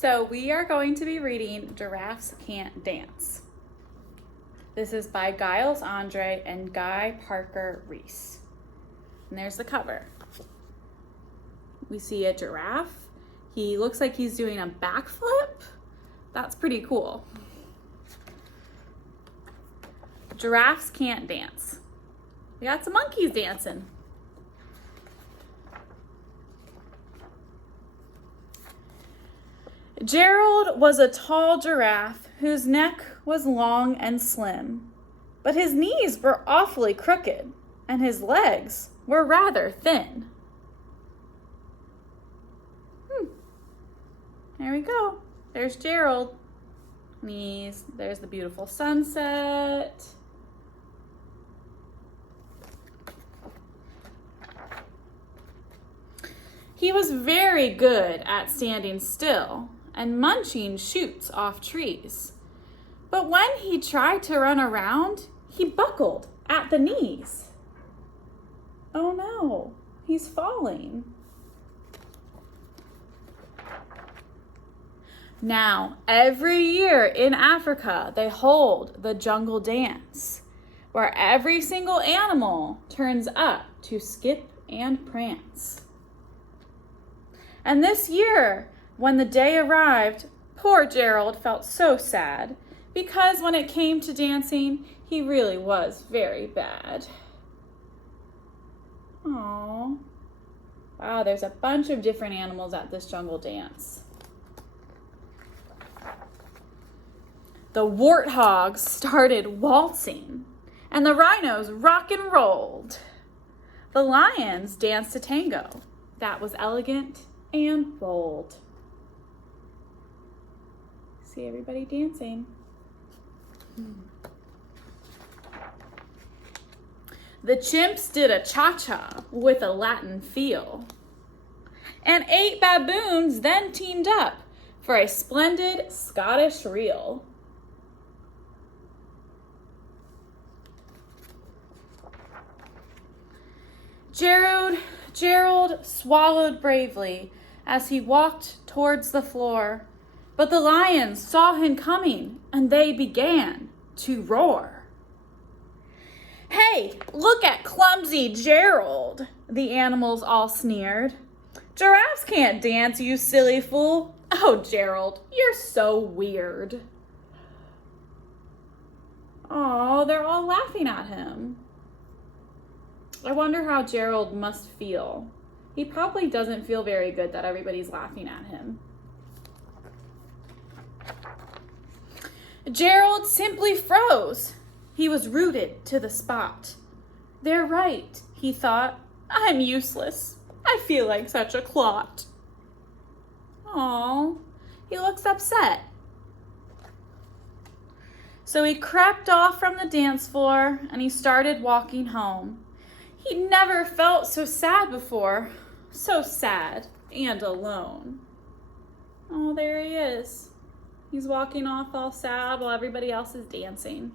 So we are going to be reading Giraffes Can't Dance. This is by Giles Andre and Guy Parker Reese. And there's the cover. We see a giraffe. He looks like he's doing a backflip. That's pretty cool. Giraffes can't dance. We got some monkeys dancing. Gerald was a tall giraffe whose neck was long and slim, but his knees were awfully crooked and his legs were rather thin. There we go. There's Gerald. There's the beautiful sunset. He was very good at standing still and munching shoots off trees. But when he tried to run around, he buckled at the knees. Oh no, he's falling. Now, every year in Africa, they hold the jungle dance, where every single animal turns up to skip and prance. And this year, when the day arrived, poor Gerald felt so sad, because when it came to dancing, he really was very bad. Aww. Wow, there's a bunch of different animals at this jungle dance. The warthogs started waltzing, and the rhinos rock and rolled. The lions danced a tango that was elegant and bold. See everybody dancing. The chimps did a cha-cha with a Latin feel, and 8 baboons then teamed up for a splendid Scottish reel. Gerald swallowed bravely as he walked towards the floor, but the lions saw him coming and they began to roar. "Hey, look at clumsy Gerald," the animals all sneered. "Giraffes can't dance, you silly fool. Oh, Gerald, you're so weird." Oh, they're all laughing at him. I wonder how Gerald must feel. He probably doesn't feel very good that everybody's laughing at him. Gerald simply froze. He was rooted to the spot. "They're right," he thought. "I'm useless. I feel like such a clot." Aw, he looks upset. So he crept off from the dance floor and he started walking home. He never felt so sad before, so sad and alone. Oh, there he is. He's walking off all sad while everybody else is dancing.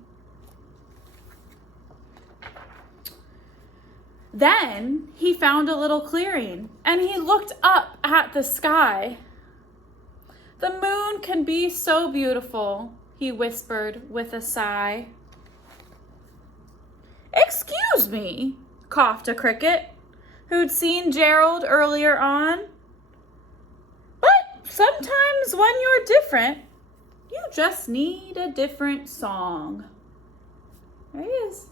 Then he found a little clearing and he looked up at the sky. "The moon can be so beautiful," he whispered with a sigh. "Excuse me," coughed a cricket, who'd seen Gerald earlier on. "But sometimes when you're different, you just need a different song." There he is.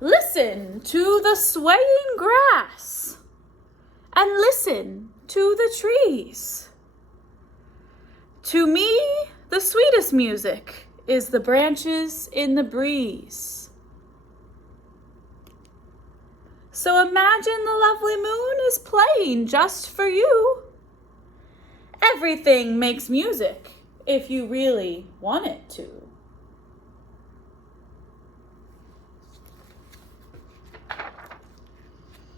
"Listen to the swaying grass, and listen to the trees. To me, the sweetest music is the branches in the breeze. So imagine the lovely moon is playing just for you. Everything makes music if you really want it to."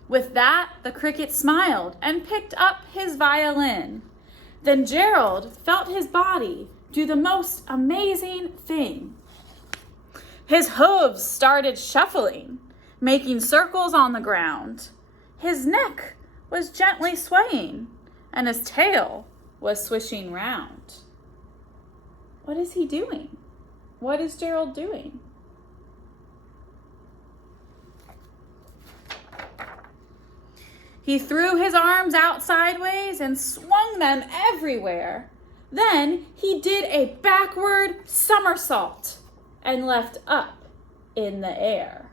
With that, the cricket smiled and picked up his violin. Then Gerald felt his body do the most amazing thing. His hooves started shuffling, making circles on the ground. His neck was gently swaying, and his tail was swishing round. What is he doing? What is Gerald doing? He threw his arms out sideways and swung them everywhere. Then he did a backward somersault and left up in the air.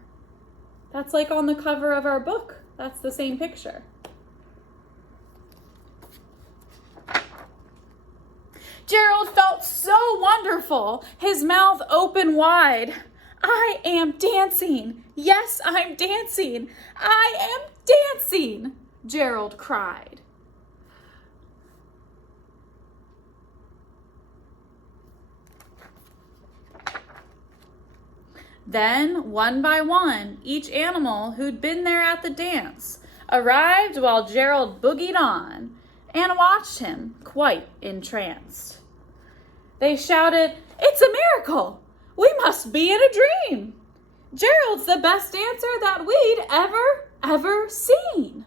That's like on the cover of our book. That's the same picture. Gerald felt so wonderful, his mouth open wide. I am dancing. Yes, I'm dancing. I am dancing, Gerald cried. Then, one by one, each animal who'd been there at the dance arrived while Gerald boogied on and watched him quite entranced. They shouted, "It's a miracle! We must be in a dream! Gerald's the best dancer that we'd ever seen!"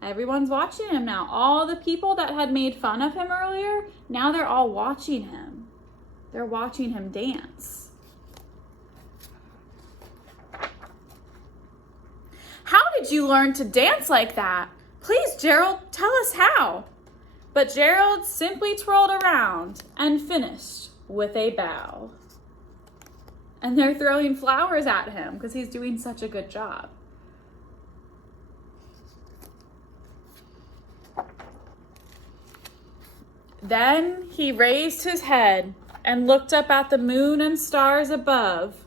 Everyone's watching him now. All the people that had made fun of him earlier, now they're all watching him. They're watching him dance. How did you learn to dance like that? Please, Gerald, tell us how. But Gerald simply twirled around and finished with a bow. And they're throwing flowers at him because he's doing such a good job. Then he raised his head and looked up at the moon and stars above.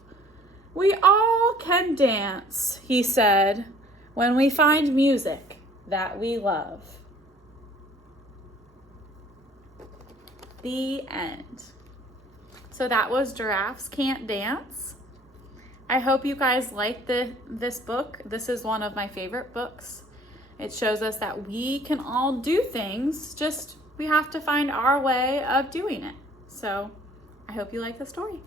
"We all can dance," he said, "when we find music that we love." The end. So that was Giraffes Can't Dance. I hope you guys liked this book. This is one of my favorite books. It shows us that we can all do things, just we have to find our way of doing it. So I hope you like the story.